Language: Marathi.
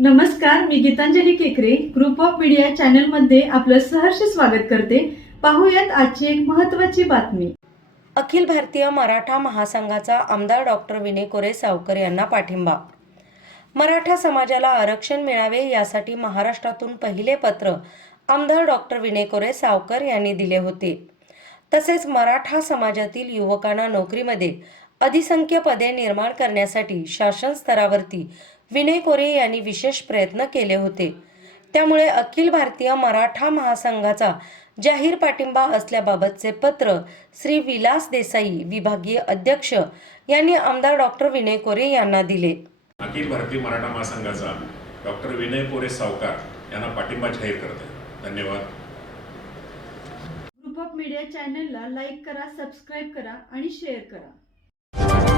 नमस्कार मी गीतांजली केकरे ग्रुप ऑफ मीडिया चॅनलमध्ये आपलं सहर्ष स्वागत करते. पाहूयात आजची एक महत्वाची बातमी. अखिल भारतीय मराठा महासंघाचा आमदार डॉक्टर विनय कोरे सावकर यांना पाठिंबा. मराठा समाजाला आरक्षण मिळावे यासाठी महाराष्ट्रातून पहिले पत्र आमदार डॉक्टर विनय कोरे सावकर यांनी दिले होते. तसेच मराठा समाजातील युवकांना नोकरीमध्ये अधिसंख्य पदे निर्माण करण्यासाठी शासन स्तरावरती विनय कोरे यांनी विशेष प्रयत्न केले होते. त्यामुळे अखिल भारतीय मराठा महासंघाचा जाहीर पाठिंबा असल्याबाबतचे पत्र श्री विलास देसाई विभागीय अध्यक्ष यांनी आमदार डॉक्टर विनय कोरे यांना दिले. अखिल भारतीय मराठा महासंघाचा डॉक्टर विनय कोरे सावकार यांना पाठिंबा जाहीर करते धन्यवाद. ग्रुप ऑफ मीडिया चॅनलला लाईक करा सबस्क्राईब करा आणि शेअर करा.